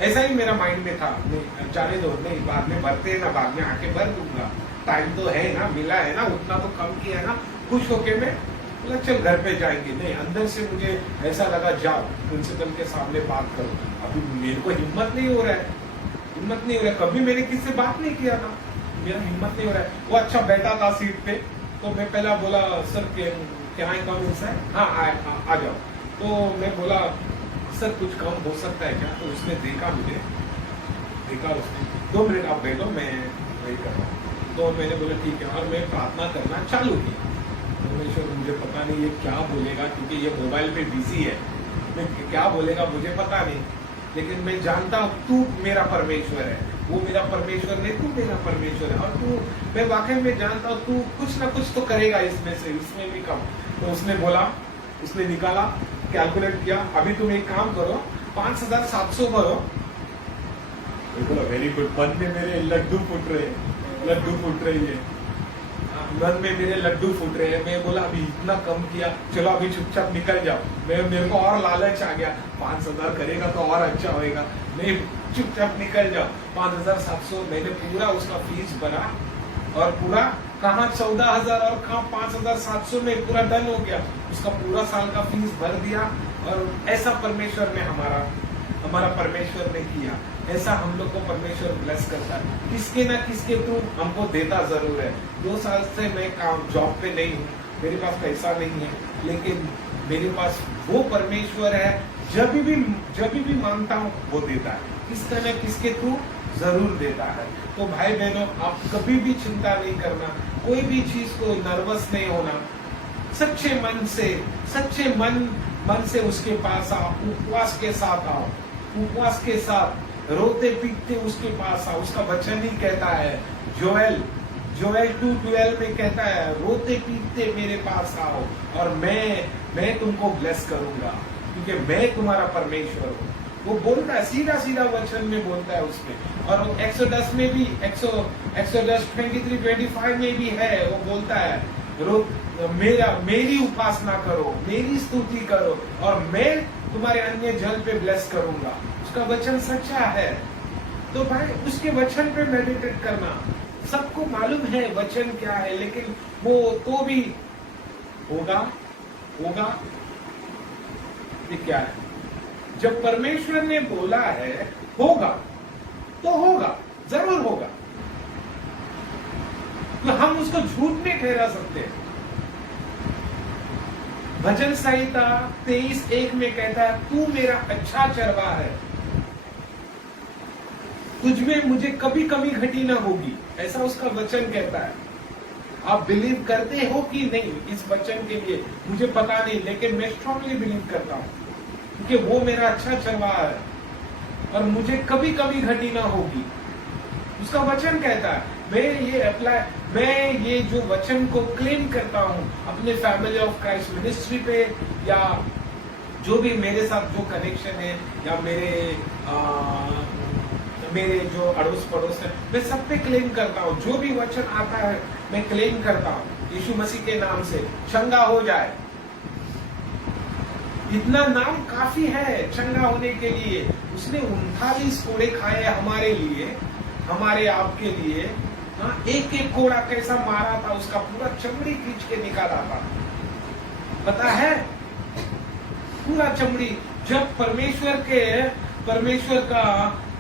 ऐसा ही मेरा माइंड में था, नहीं जाने दो, नहीं बाद में भरते ना, बाद में आके भर दूंगा, टाइम तो है ना, मिला है ना, उतना तो कम किया है ना। खुश होके मैं बोला चल घर पे जाएंगे। नहीं, अंदर से मुझे ऐसा लगा जाओ प्रिंसिपल के सामने बात करो। अभी मेरे को हिम्मत नहीं हो रहा है, कभी मैंने किससे बात नहीं किया था, मेरा हिम्मत नहीं हो रहा है। वो अच्छा बैठा था सीट पे, तो मैं पहला बोला सर क्या है कम है? हाँ आ जाओ। तो मैं बोला सर कुछ कम हो सकता है क्या? तो उसने देखा उसने 2 मिनट आप बैठो, मैं वेट कर रहा हूँ। तो मैंने बोला ठीक है, और मैं प्रार्थना करना चालू की। परमेश्वर मुझे पता नहीं ये क्या बोलेगा, क्योंकि ये मोबाइल पे बिजी है, मैं क्या बोलेगा मुझे पता नहीं, लेकिन मैं जानता हूँ तू मेरा परमेश्वर है, वो मेरा परमेश्वर नहीं, तू मेरा परमेश्वर है, और तू, मैं वाकई में जानता हूँ तू कुछ ना कुछ तो करेगा इसमें भी कम। तो उसने बोला, उसने निकाला, कैलकुलेट किया, अभी तुम एक काम करो 5,700 भरो। बोला वेरी गुड, मन में मेरे लड्डू फूट रहे हैं, मन में मेरे लड्डू फूट रहे हैं। मैं बोला अभी इतना कम किया, चलो अभी चुपचाप निकल जाओ। मेरे को और लालच आ गया, 5,000 करेगा तो और अच्छा होएगा, नहीं चुपचाप निकल जाओ। 5,700 मैंने पूरा उसका फीस भरा, और पूरा कहाँ 14,000 और कहाँ 5,700 में पूरा डन हो गया। उसका पूरा साल का फीस भर दिया। और ऐसा परमेश्वर ने हमारा परमेश्वर ने किया, ऐसा हम लोग को परमेश्वर ब्लेस करता है, किसके ना किसके थ्रू हमको देता जरूर है। 2 साल से मैं काम जॉब पे नहीं हूँ, मेरे पास पैसा नहीं है, लेकिन मेरे पास वो परमेश्वर है, जब भी मांगता हूँ वो देता है, किसका ना किसके थ्रू जरूर देता है। तो भाई बहनों, आप कभी भी चिंता नहीं करना, कोई भी चीज को नर्वस नहीं होना, सच्चे मन से उसके पास आओ, उपवास के साथ रोते पीटते उसके पास आओ। उसका वचन ही कहता है, जोएल 2:12 में कहता है, रोते पीटते मेरे पास आओ और मैं तुमको ब्लेस करूंगा, क्योंकि मैं तुम्हारा परमेश्वर हूँ। वो बोलता है, सीधा वचन में बोलता है उसमें। और एक्सोडस में भी, एक्सोडस 23:25 में भी है, वो बोलता है मेरी उपासना करो, मेरी स्तुति करो, और मैं तुम्हारे अन्य जन पे ब्लेस करूंगा। उसका वचन सच्चा है, तो भाई उसके वचन पे मेडिटेट करना। सबको मालूम है वचन क्या है, लेकिन वो तो भी होगा ये क्या है? जब परमेश्वर ने बोला है होगा तो होगा, जरूर होगा, तो हम उसको झूठ नहीं ठहरा सकते। भजन संहिता 23:1 में कहता है, तू मेरा अच्छा चरवाहा है, तुझमें मुझे कभी कमी घटी ना होगी, ऐसा उसका वचन कहता है। आप बिलीव करते हो कि नहीं इस वचन के लिए मुझे पता नहीं, लेकिन मैं स्ट्रांगली बिलीव करता हूं, क्योंकि वो मेरा अच्छा चरवाहा है और मुझे कभी कमी घटी ना होगी, उसका वचन कहता है। मैं ये जो वचन को क्लेम करता हूं अपने फैमिली ऑफ क्राइस्ट मिनिस्ट्री पे, या जो भी मेरे साथ जो कनेक्शन है, या मेरे जो अड़ोस पड़ोस है, मैं सब पे क्लेम करता हूँ। जो भी वचन आता है मैं क्लेम करता हूँ, यीशु मसीह के नाम से चंगा हो जाए। इतना नाम काफी है चंगा होने के लिए। उसने 39 कोड़े खाए हमारे लिए, हमारे आपके लिए। एक कोड़ा कैसा मारा था, उसका पूरा चमड़ी खींच के निकाला था, पता है? पूरा चमड़ी। जब परमेश्वर का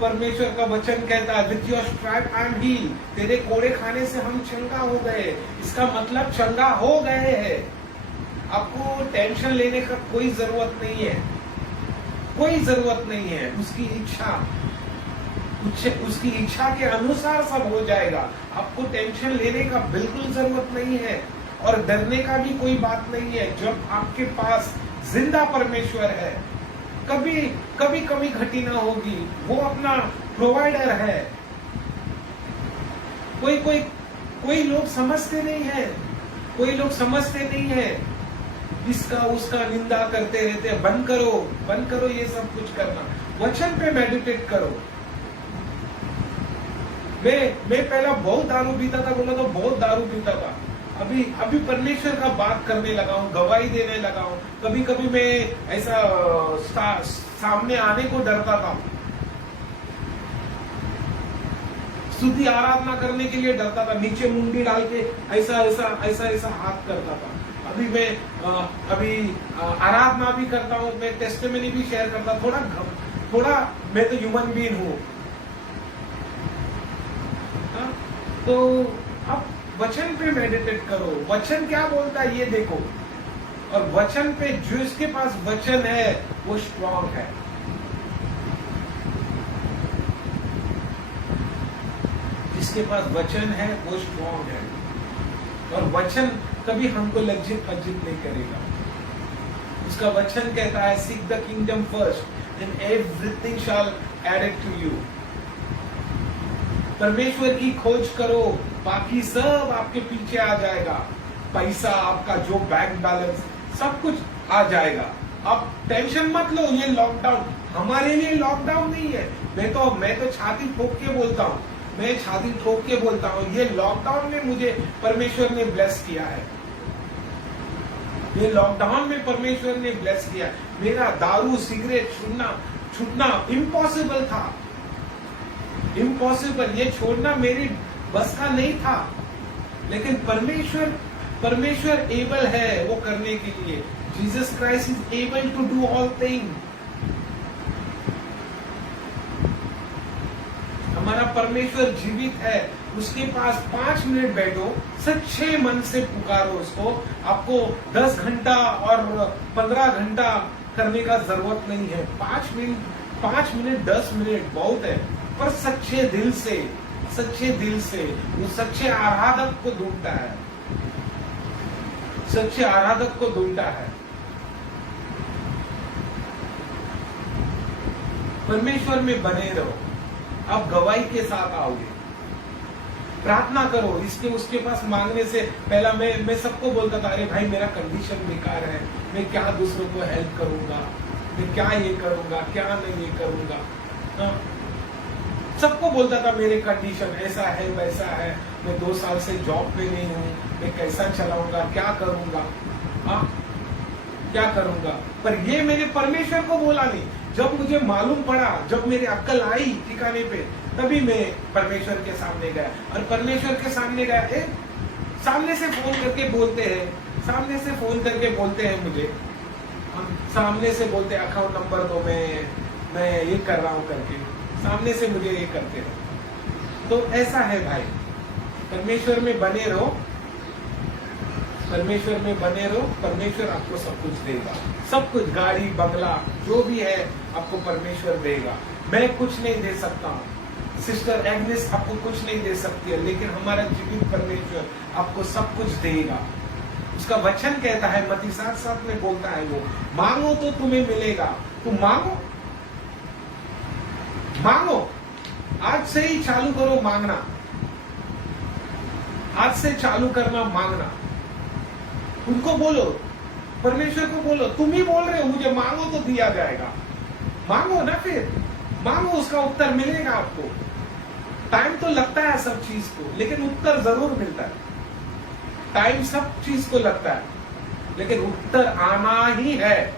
परमेश्वर का वचन कहता है with your stripe I am heal, तेरे कोड़े खाने से हम चंगा हो गए। इसका मतलब चंगा हो गए हैं। आपको टेंशन लेने का कोई जरूरत नहीं है, कोई जरूरत नहीं है। उसकी इच्छा के अनुसार सब हो जाएगा। आपको टेंशन लेने का बिल्कुल जरूरत नहीं है और डरने का भी कोई बात नहीं है। जब आपके पास जिंदा परमेश्वर है, कभी कभी कमी घटी ना होगी। वो अपना प्रोवाइडर है। कोई लोग समझते नहीं है, कोई लोग समझते नहीं है, इसका उसका निंदा करते रहते हैं। बंद करो ये सब कुछ करना, वचन पे मेडिटेट करो। मैं पहला बहुत दारू पीता था, बोला तो बहुत दारू पीता था। अभी परमेश्वर का बात करने लगा हूँ, गवाही देने लगा हूँ। कभी कभी मैं ऐसा सामने आने को डरता था, स्तुति आराधना करने के लिए डरता था, नीचे मुंडी डाल के ऐसा हाथ करता था। अभी मैं आराधना भी करता हूँ, मैं टेस्टिमनी भी शेयर करता, थोड़ा मैं तो ह्यूमन बीइंग हूँ। तो अब वचन पे मेडिटेट करो, वचन क्या बोलता है ये देखो। और वचन पे जो इसके पास वचन है वो स्ट्रांग है। जिसके पास वचन है वो स्ट्रांग है। और वचन कभी हमको लज्जित नहीं करेगा। उसका वचन कहता है seek the kingdom first and everything shall added to you. परमेश्वर की खोज करो, बाकी सब आपके पीछे आ जाएगा। पैसा, आपका जो बैंक बैलेंस, सब कुछ आ जाएगा। अब टेंशन मत लो। ये लॉकडाउन हमारे लिए लॉकडाउन नहीं है। मैं तो छाती ठोक के बोलता हूँ, ये लॉकडाउन में मुझे परमेश्वर ने ब्लेस किया है। ये लॉकडाउन में परमेश्वर ने ब्लेस किया। मेरा दारू सिगरेट छूटना इम्पॉसिबल था, इम्पॉसिबल। ये छोड़ना मेरी बस का नहीं था, लेकिन परमेश्वर एबल है वो करने के लिए। Jesus Christ is able to do all thing. हमारा परमेश्वर जीवित है। उसके पास 5 मिनट बैठो, सच्चे मन से पुकारो उसको। आपको 10 घंटा और 15 घंटा करने का जरूरत नहीं है। 5 मिनट 10 मिनट बहुत है, पर सच्चे दिल से वो सच्चे आराधक को ढूंढता है, सच्चे आराधक को ढूंढता है। परमेश्वर में बने रहो, आप गवाही के साथ आओगे। प्रार्थना करो। इसके उसके पास मांगने से पहला मैं सबको बोलता था, अरे भाई मेरा कंडीशन बेकार है, मैं क्या दूसरों को हेल्प करूंगा, मैं क्या ये करूंगा, क्या नहीं ये करूंगा। सबको बोलता था मेरे कंडीशन ऐसा है वैसा है, मैं 2 साल से जॉब पे नहीं हूँ, मैं कैसा चलाऊंगा, क्या करूंगा, क्या करूंगा। पर ये मैंने परमेश्वर को बोला नहीं। जब मुझे मालूम पड़ा, जब मेरी अक्ल आई ठिकाने पे, तभी मैं परमेश्वर के सामने गया। और परमेश्वर के सामने गया, सामने से फोन करके बोलते हैं मुझे, सामने से बोलते अकाउंट नंबर दो, मैं ये कर रहा हूँ करके सामने से मुझे ये करते रहो। तो ऐसा है भाई, परमेश्वर में बने रहो, परमेश्वर आपको सब कुछ देगा। सब कुछ, गाड़ी बंगला जो भी है आपको परमेश्वर देगा। मैं कुछ नहीं दे सकता हूँ, सिस्टर एग्नेस आपको कुछ नहीं दे सकती है, लेकिन हमारा जीवित परमेश्वर आपको सब कुछ देगा। उसका वचन कहता है, मत्ती 7:7 में बोलता है, वो मांगो तो तुम्हें मिलेगा। तुम मांगो। आज से ही चालू करो मांगना, आज से चालू करना मांगना। उनको बोलो, परमेश्वर को बोलो, तुम ही बोल रहे हो मुझे मांगो तो दिया जाएगा। मांगो ना, फिर मांगो, उसका उत्तर मिलेगा आपको। टाइम तो लगता है सब चीज को, लेकिन उत्तर जरूर मिलता है। टाइम सब चीज को लगता है, लेकिन उत्तर आना ही है।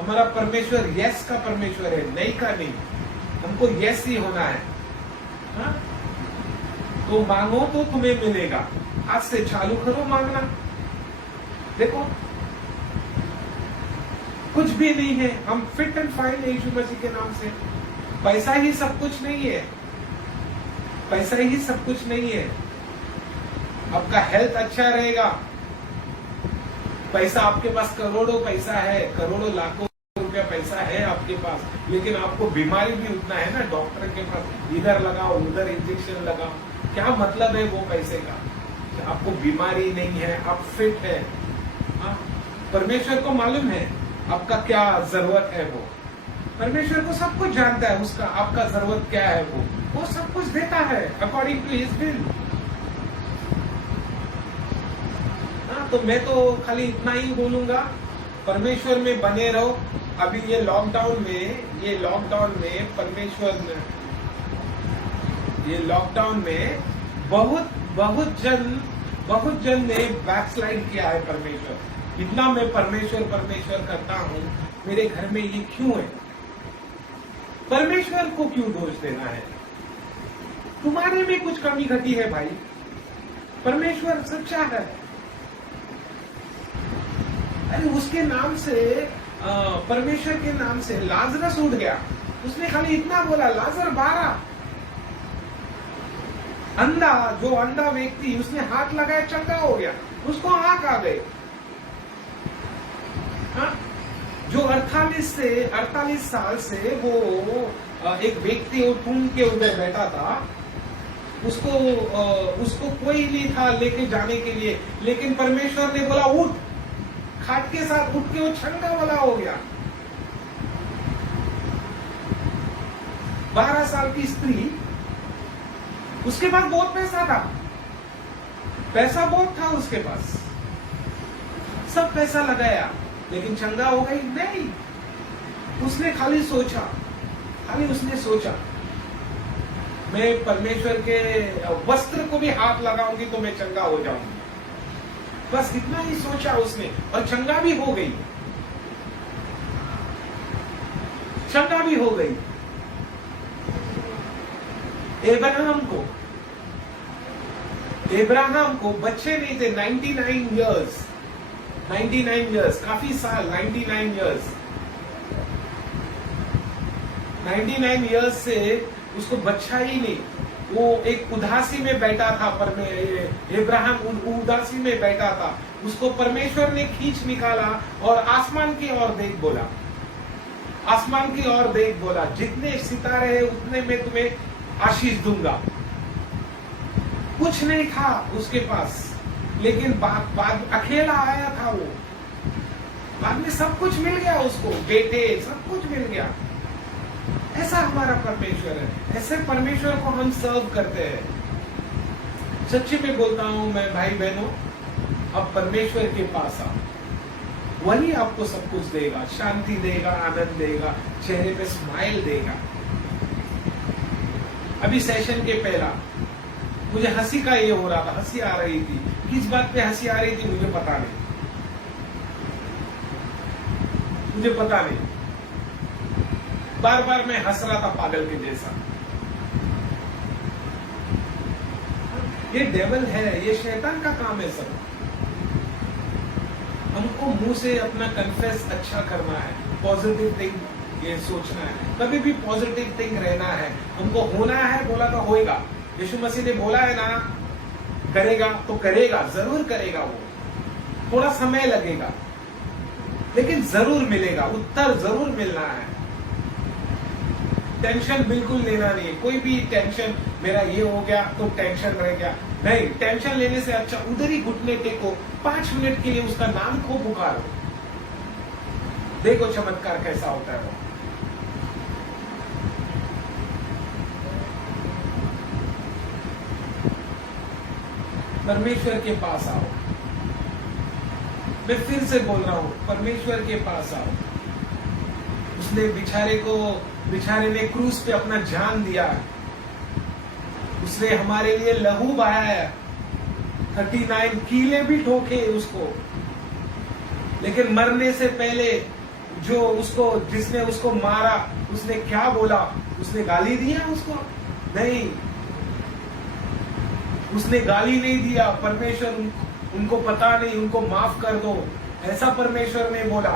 हमारा परमेश्वर यस का परमेश्वर है, नहीं का नहीं। हमको यस ही होना है। हा? तो मांगो तो तुम्हें मिलेगा। आज से चालू करो मांगना। देखो, कुछ भी नहीं है, हम फिट एंड फाइन है यीशु मसीह के नाम से। पैसा ही सब कुछ नहीं है, पैसा ही सब कुछ नहीं है। आपका हेल्थ अच्छा रहेगा, पैसा आपके पास करोड़ों पैसा है, करोड़ों लाखों रुपया पैसा है आपके पास, लेकिन आपको बीमारी भी उतना है ना, डॉक्टर के पास इधर लगाओ उधर इंजेक्शन लगाओ, क्या मतलब है वो पैसे का? आपको बीमारी नहीं है, आप फिट है। परमेश्वर को मालूम है आपका क्या जरूरत है, वो परमेश्वर को सब कुछ जानता है, उसका आपका जरूरत क्या है, वो सब कुछ देता है अकॉर्डिंग टू हिज विल। तो मैं तो खाली इतना ही बोलूंगा, परमेश्वर में बने रहो। अभी ये लॉकडाउन में परमेश्वर ने, ये लॉकडाउन में बहुत जन ने बैकस्लाइड किया है परमेश्वर। इतना मैं परमेश्वर करता हूँ, मेरे घर में ये क्यों है? परमेश्वर को क्यों दोष देना है? तुम्हारे में कुछ कमी घटी है भाई, परमेश्वर सच्चा है। अरे उसके नाम से, परमेश्वर के नाम से लाजरस उठ गया, उसने खाली इतना बोला, लाजर बाहर। अंधा, जो अंधा व्यक्ति, उसने हाथ लगाया, चंगा हो गया, उसको आंख आ गई। जो 48 साल से वो एक व्यक्ति टूंग के उधर बैठा था, उसको कोई नहीं था लेके जाने के लिए, लेकिन परमेश्वर ने बोला उठ, खाट के साथ उठ के वो छंगा वाला हो गया। 12 साल की स्त्री, उसके पास बहुत पैसा बहुत था उसके पास, सब पैसा लगाया, लेकिन चंगा हो गई नहीं। उसने खाली सोचा मैं परमेश्वर के वस्त्र को भी हाथ लगाऊंगी तो मैं चंगा हो जाऊंगी, बस इतना ही सोचा उसने, और चंगा भी हो गई। इब्राहिम को बच्चे नहीं थे, 99 इयर्स, काफी साल, 99 इयर्स से उसको बच्चा ही नहीं। वो एक उदासी में बैठा था, इब्राहिम उदासी में बैठा था, उसको परमेश्वर ने खींच निकाला और आसमान की ओर देख बोला, जितने सितारे हैं उतने में तुम्हें आशीष दूंगा। कुछ नहीं था उसके पास, लेकिन बाद अकेला आया था वो, बाद में सब कुछ मिल गया उसको, बेटे सब कुछ मिल गया। ऐसा हमारा परमेश्वर है, ऐसे परमेश्वर को हम सर्व करते हैं। सच्ची में बोलता हूं मैं भाई बहनों, अब परमेश्वर के पास आओ, वही आपको सब कुछ देगा, शांति देगा, आनंद देगा, चेहरे पे स्माइल देगा। अभी सेशन के पहला मुझे हंसी का ये हो रहा था, हंसी आ रही थी, किस बात पे हंसी आ रही थी मुझे पता नहीं, बार बार मैं हंस रहा था पागल के जैसा। ये डेविल है, ये शैतान का काम है सब। हमको मुंह से अपना कन्फेस अच्छा करना है, पॉजिटिव थिंग ये सोचना है, कभी भी पॉजिटिव थिंग रहना है। हमको होना है, बोला तो होएगा। यीशु मसीह ने बोला है ना, करेगा तो करेगा, जरूर करेगा। वो थोड़ा समय लगेगा लेकिन जरूर मिलेगा, उत्तर जरूर मिलना है। टेंशन बिल्कुल लेना नहीं है, कोई भी टेंशन, मेरा ये हो गया तो टेंशन रह गया, नहीं। टेंशन लेने से अच्छा उधर ही घुटने टेको, 5 मिनट के लिए उसका नाम खूब पुकारो, देखो चमत्कार कैसा होता है वो। परमेश्वर के पास आओ, मैं फिर से बोल रहा हूं, परमेश्वर के पास आओ। उसने बेचारे ने क्रूस पे अपना जान दिया, उसने हमारे लिए लहू बहाया, 39 कीले भी ठोके उसको, लेकिन मरने से पहले जिसने उसको मारा, उसने क्या बोला? उसने गाली दिया उसको? नहीं, उसने गाली नहीं दिया। परमेश्वर उनको पता नहीं, उनको माफ कर दो, ऐसा परमेश्वर ने बोला।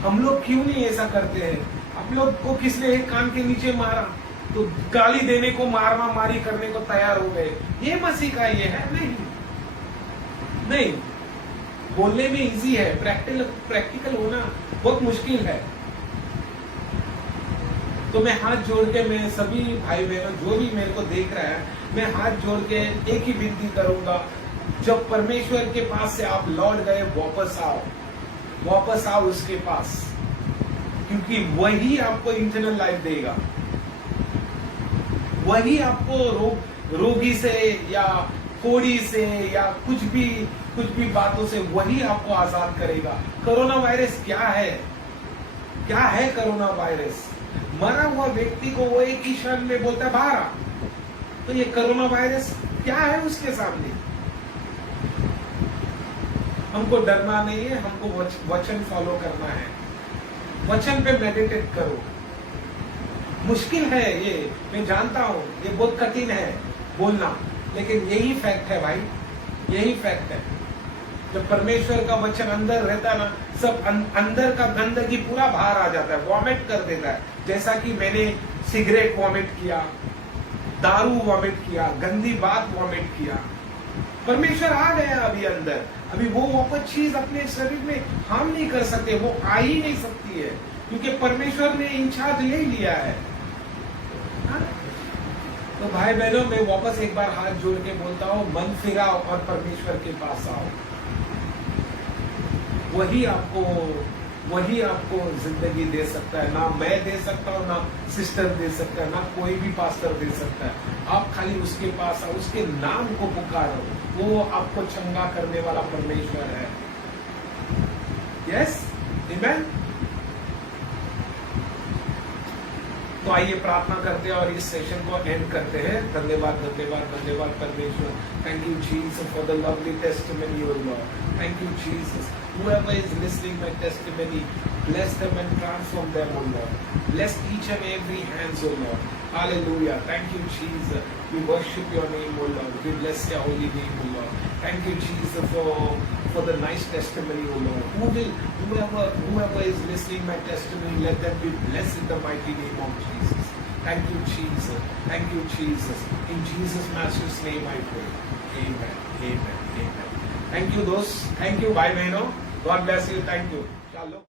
हम लोग क्यों नहीं ऐसा करते हैं? आप लोग को किसने एक कान के नीचे मारा तो गाली देने को, मारना मारी करने को तैयार हो गए। ये मसीह का ये है? नहीं नहीं, बोलने में इजी है, प्रैक्टिकल होना बहुत मुश्किल है। तो मैं हाथ जोड़ के, मैं सभी भाई बहनों जो भी मेरे को देख रहा है, मैं हाथ जोड़ के एक ही विनती करूंगा, जब परमेश्वर के पास से आप लौट गए, वापस आओ उसके पास, क्योंकि वही आपको इंटरनल लाइफ देगा। वही आपको रोगी से या कोड़ी से या कुछ भी बातों से वही आपको आजाद करेगा। कोरोना वायरस क्या है? क्या है कोरोना वायरस? मरा हुआ व्यक्ति को वो एक ही क्षण में बोलता है बाहर आ। तो ये कोरोना वायरस क्या है उसके सामने? हमको डरना नहीं है, हमको वचन फॉलो करना है। वचन पे मेडिटेट करो। मुश्किल है ये, मैं जानता हूं, ये बहुत कठिन है बोलना, लेकिन यही फैक्ट है भाई, यही फैक्ट है। जब परमेश्वर का वचन अंदर रहता है ना, सब अंदर का गंदगी पूरा बाहर आ जाता है, वॉमिट कर देता है। जैसा कि मैंने सिगरेट वॉमिट किया, दारू वॉमिट किया, गंदी बात वॉमिट किया, परमेश्वर आ गया अभी अंदर। अभी वो वापस चीज अपने शरीर में हार्म नहीं कर सकते, वो आ ही नहीं सकती है, क्योंकि परमेश्वर ने इंचार्ज ले लिया है। हाँ? तो भाई बहनों, मैं वापस एक बार हाथ जोड़ के बोलता हूँ, मन फिराओ और परमेश्वर के पास आओ। वही आपको जिंदगी दे सकता है। ना मैं दे सकता हूँ, ना सिस्टर दे सकता है, ना कोई भी पास्टर दे सकता है। आप खाली उसके पास आओ, उसके नाम को पुकारो, वो आपको चंगा करने वाला परमेश्वर है। यस, आमेन। तो आइए प्रार्थना करते हैं और इस सेशन को एंड करते हैं। धन्यवाद धन्यवाद धन्यवाद परमेश्वर। Thank you Jesus for the lovely testimony O Lord. Thank you Jesus. Whoever is listening my testimony, bless them and transform them, O Lord. Bless each and every hands, O Lord. Hallelujah. Thank you, Jesus. We worship your name, O Lord. We bless your holy name, O Lord. Thank you, Jesus, for the nice testimony, O Lord. Whoever is listening my testimony, let them be blessed in the mighty name of Jesus. Thank you, Jesus. Thank you, Jesus. In Jesus' master's name I pray. Amen. Amen. Amen. Thank you, दोस्त। Thank you, भाई बहनों। God bless you. Thank you. चलो।